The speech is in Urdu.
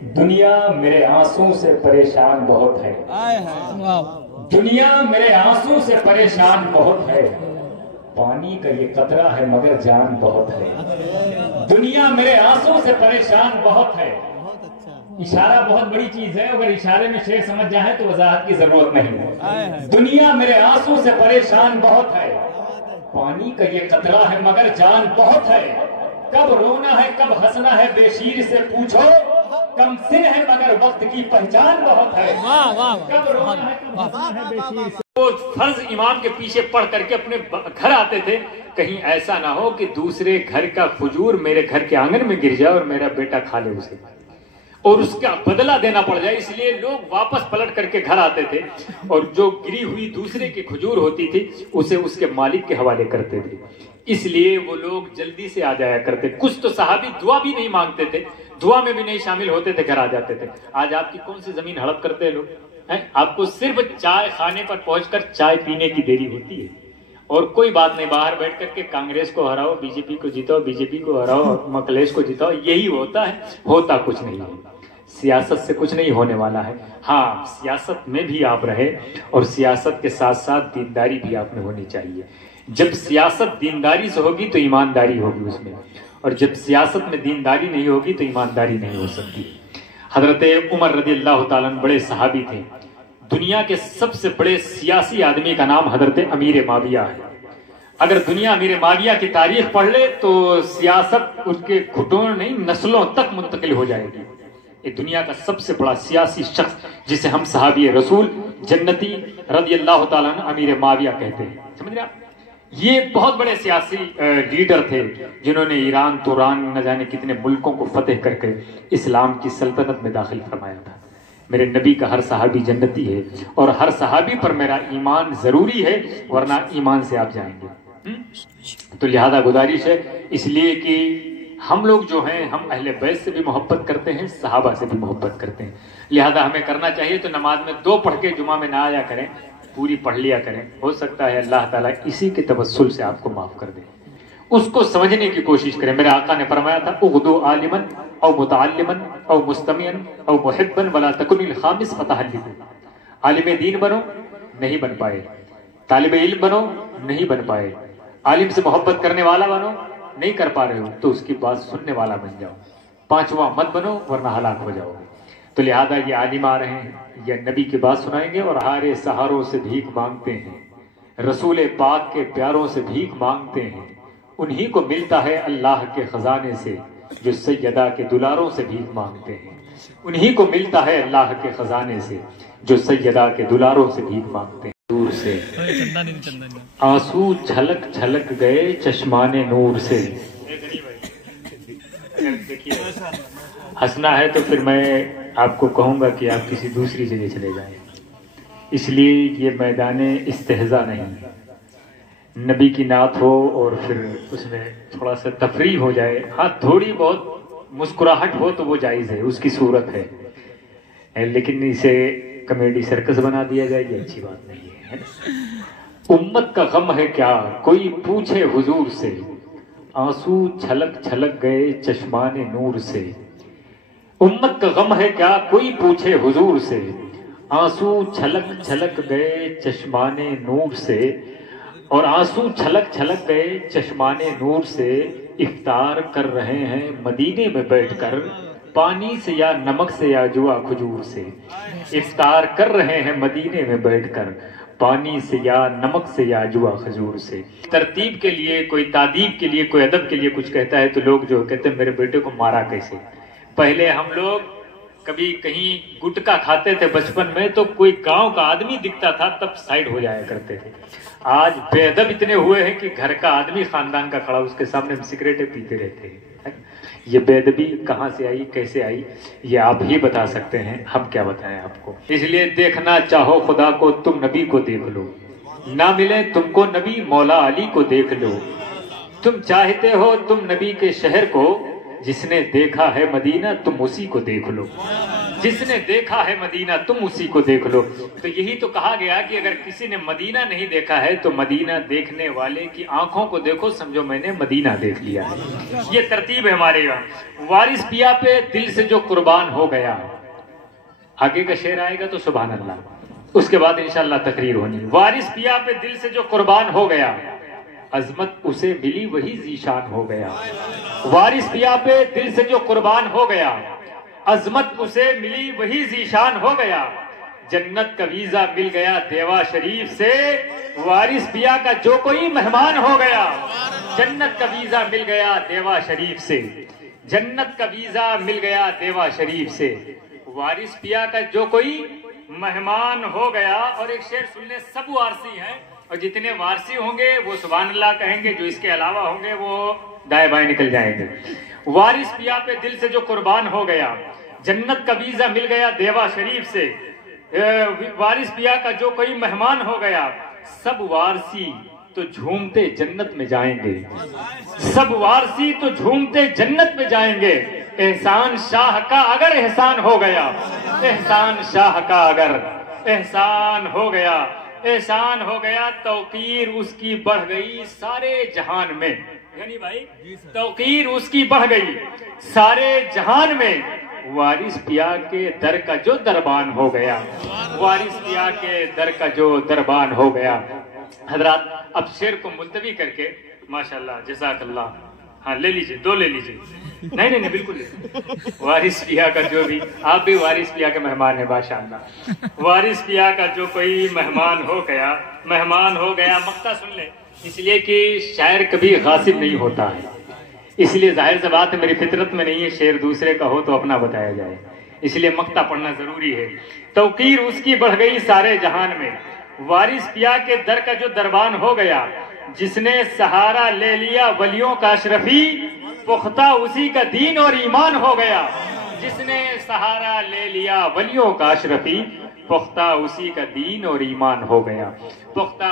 دنیا میرے آنسوں سے پریشان بہت ہے، دنیا میرے آنسوں سے پریشان بہت ہے، پانی کا یہ قطرہ ہے مگر جان بہت ہے، دنیا میرے آنسوں سے پریشان بہت ہے۔ اشارہ بہت بڑی چیز ہے، اگر اشارے میں شعر سمجھ جائیں تو وضاحت کی ضرورت نہیں ہے۔ دنیا میرے آنسوں سے پریشان بہت ہے، پانی کا یہ قطرہ ہے مگر جان بہت ہے، کب رونا ہے کب ہنسنا ہے بے شیر سے پوچھو، کم سن ہے مگر وقت کی پہچان بہت ہے، کب رونا ہے کب ہنسنا ہے بے شیر سے۔ وہ فرض امام کے پیچھے پڑھ کر کے اپنے گھر آتے تھے، کہیں ایسا نہ ہو کہ دوسرے گھر کا کھجور میرے گھر کے آنگن میں گر جائے اور میرا بیٹا کھا لے اسے اور اس کا بدلہ دینا پڑ جائے، اس لیے لوگ واپس پلٹ کر کے گھر آتے تھے اور جو گری ہوئی دوسرے کی کھجور ہوتی تھی اسے اس کے مالک کے حوالے کرتے تھے، اس لیے وہ لوگ جلدی سے آ جایا کرتے۔ کچھ تو صحابی دعا بھی نہیں مانگتے تھے، دعا میں بھی نہیں شامل ہوتے تھے، گھر آ جاتے تھے۔ آج آپ کی کون سی زمین ہڑپ کرتے ہیں لوگ؟ آپ کو صرف چائے خانے پر پہنچ کر چائے پینے کی دیری ہوتی ہے اور کوئی بات نہیں، باہر بیٹھ کر کے کانگریس کو ہراؤ، بی جے پی کو جیتاؤ، بی جے پی کو ہراؤ، مکلیش کو جیتاؤ، یہی ہوتا ہے، ہوتا کچھ نہیں ہے۔ سیاست سے کچھ نہیں ہونے والا ہے۔ ہاں، سیاست میں بھی آپ رہے اور سیاست کے ساتھ ساتھ دینداری بھی آپ میں ہونی چاہیے۔ جب سیاست دینداری سے ہوگی تو ایمانداری ہوگی اس میں، اور جب سیاست میں دینداری نہیں ہوگی تو ایمانداری نہیں ہو سکتی۔ حضرت عمر رضی اللہ تعالیٰ عنہ بڑے صحابی تھے۔ دنیا کے سب سے بڑے سیاسی آدمی کا نام حضرت امیر معاویہ ہے۔ اگر دنیا امیر معاویہ کی تاریخ پڑھ لے تو سیاست اس کے گھٹنوں نہیں نسلوں تک منتقل ہو جائے گی۔ یہ دنیا کا سب سے بڑا سیاسی شخص جسے ہم صحابی رسول جنتی رضی اللہ تعالیٰ عنہ امیر معاویہ کہتے ہیں، سمجھ رہے آپ؟ یہ بہت بڑے سیاسی لیڈر تھے جنہوں نے ایران، توران، نہ جانے کتنے ملکوں کو فتح کر کے اسلام کی سلطنت میں داخل فرمایا تھا۔ میرے نبی کا ہر صحابی جنتی ہے اور ہر صحابی پر میرا ایمان ضروری ہے، ورنہ ایمان سے آپ جائیں گے۔ تو لہذا گزارش ہے، اس لیے کہ ہم لوگ جو ہیں ہم اہل بیت سے بھی محبت کرتے ہیں، صحابہ سے بھی محبت کرتے ہیں، لہذا ہمیں کرنا چاہیے تو نماز میں 2 پڑھ کے جمعہ میں نہ آیا کریں، پوری پڑھ لیا کریں، ہو سکتا ہے اللہ تعالیٰ اسی کے توسل سے آپ کو معاف کر دے۔ اس کو سمجھنے کی کوشش کریں۔ میرے آقا نے فرمایا تھا اغدو عالما او متعلما او مستمعا او محبا ولا تکن الخامس فتحلکو۔ عالم دین بنو، نہیں بن پائے، طالب علم بنو، نہیں بن پائے، عالم سے محبت کرنے والا بنو، نہیں کر پا رہے ہو تو اس کی بات سننے والا بن جاؤ، 5واں مت بنو ورنہ ہلاک ہو جاؤ گے۔ تو لہذا یہ عالم آ رہے ہیں، یہ نبی کی بات سنائیں گے اور ہارے سہاروں سے بھیک مانگتے ہیں، رسول پاک کے پیاروں سے بھیک مانگتے ہیں، انہی کو ملتا ہے اللہ کے خزانے سے جو سیدہ کے دلاروں سے بھیک مانگتے ہیں، انہی کو ملتا ہے اللہ کے خزانے سے جو سیدہ کے دلاروں سے بھیک مانگتے ہیں۔ دور سے آنسو چھلک چھلک گئے چشمان نور سے۔ ہنسنا ہے تو پھر میں آپ کو کہوں گا کہ آپ کسی دوسری جگہ چلے جائیں، اس لیے یہ میدان استہزاء نہیں۔ نبی کی نعت ہو اور پھر اس میں تھوڑا سا تفریح ہو جائے، ہاں تھوڑی بہت مسکراہٹ ہو تو وہ جائز ہے، اس کی صورت ہے، لیکن اسے کمیڈی سرکس بنا دیا جائے یہ اچھی بات نہیں ہے۔ امت کا غم ہے کیا کوئی پوچھے حضور سے، آنسو چھلک چھلک گئے چشمان نور سے۔ امت کا غم ہے کیا کوئی پوچھے حضور سے، آنسو چھلک چھلک گئے چشمان نور سے، اور آنسو چھلک چھلک گئے چشمان نور سے، افطار کر رہے ہیں مدینے میں بیٹھ کر، پانی سے یا نمک سے یا جوا کھجور سے۔ افطار کر رہے ہیں مدینے میں بیٹھ کر، پانی سے یا نمک سے یا جوا کھجور سے۔ ترتیب کے لیے، کوئی تادیب کے لیے، کوئی ادب کے لیے کچھ کہتا ہے تو لوگ جو کہتے ہیں میرے بیٹے کو مارا کیسے۔ پہلے ہم لوگ کبھی کہیں گٹکا کھاتے تھے بچپن میں تو کوئی گاؤں کا آدمی دکھتا تھا تب سائیڈ ہو جایا کرتے تھے۔ آج بے ادب اتنے ہوئے ہیں کہ گھر کا آدمی خاندان کا کھڑا اس کے سامنے ہم سگریٹیں پیتے رہتے ہیں۔ یہ بے ادبی کہاں سے آئی، کیسے آئی، یہ آپ ہی بتا سکتے ہیں، ہم کیا بتائیں آپ کو۔ اس لیے دیکھنا چاہو خدا کو تم نبی کو دیکھ لو، نہ ملے تم کو نبی مولا علی کو دیکھ لو۔ تم چاہتے ہو تم نبی کے شہر کو، جس نے دیکھا ہے مدینہ تم اسی کو دیکھ لو۔ جس نے دیکھا ہے مدینہ تم اسی کو دیکھ لو. تو یہی تو کہا گیا کہ اگر کسی نے مدینہ نہیں دیکھا ہے تو مدینہ دیکھنے والے کی آنکھوں کو دیکھو، سمجھو میں نے مدینہ دیکھ لیا ہے. یہ ترتیب ہے ہمارے یہاں. وارث پیا پہ دل سے جو قربان ہو گیا، آگے کا شعر آئے گا تو سبحان اللہ، اس کے بعد انشاءاللہ تقریر ہونی. وارث پیا پہ دل سے جو قربان ہو گیا، عظمت اسے ملی وہی ذیشان ہو گیا. وارث پیا پہ دل سے جو قربان ہو گیا، عظمت اسے ملی وہی ذیشان ہو گیا. جنت کا ویزا مل گیا دیوا شریف سے، وارث پیا کا جو کوئی مہمان ہو گیا. جنت کا ویزا مل گیا دیوا شریف سے، جنت کا ویزا مل گیا دیوا شریف سے، وارث پیا کا جو کوئی مہمان ہو گیا. اور ایک شعر سن لیں، سب وارثی ہیں اور جتنے وارثی ہوں گے وہ سبحان اللہ کہیں گے، جو اس کے علاوہ ہوں گے وہ دائیں بائیں نکل جائیں گے. وارث پیا پہ دل سے جو قربان ہو گیا، جنت کا ویزا مل گیا دیوا شریف سے، وارث پیا کا جو کوئی مہمان ہو گیا. سب وارثی تو جھومتے جنت میں جائیں گے، سب وارثی تو جھومتے جنت میں جائیں گے. احسان شاہ کا اگر احسان ہو گیا، احسان شاہ کا اگر احسان ہو گیا، احسان ہو گیا، توقیر اس کی بڑھ گئی سارے جہان میں. یعنی بھائی توقیر اس کی بڑھ گئی سارے جہان میں. وارث پیا کے در کا جو دربان ہو گیا، وارث پیا کے در کا جو دربان ہو گیا. حضرات اب شعر کو ملتوی کر کے ماشاءاللہ جزاک اللہ، ہاں لے لیجئے، دو لے لیجئے. نہیں نہیں بالکل نہیں. وارث پیا کا جو بھی، آپ بھی وارث پیا کے مہمان ہیں ماشاءاللہ. وارث پیا کا جو کوئی مہمان ہو گیا، مہمان ہو گیا. مقطع سن لیں، اس لیے کہ شاعر کبھی غاصب نہیں ہوتا ہے، اس لیے ظاہر سی بات ہے میری فطرت میں نہیں ہے شعر دوسرے کا ہو تو اپنا بتایا جائے، اس لیے مقطع پڑھنا ضروری ہے. توقیر اس کی بڑھ گئی سارے جہان میں، وارث پیا کے در کا جو دربان ہو گیا. جس نے سہارا لے لیا ولیوں کا اشرفی، پختہ اسی کا دین اور ایمان ہو گیا. جس نے سہارا لے لیا ولیوں کا اشرفی، پختہ اسی کا دین اور ایمان ہو گیا. پختہ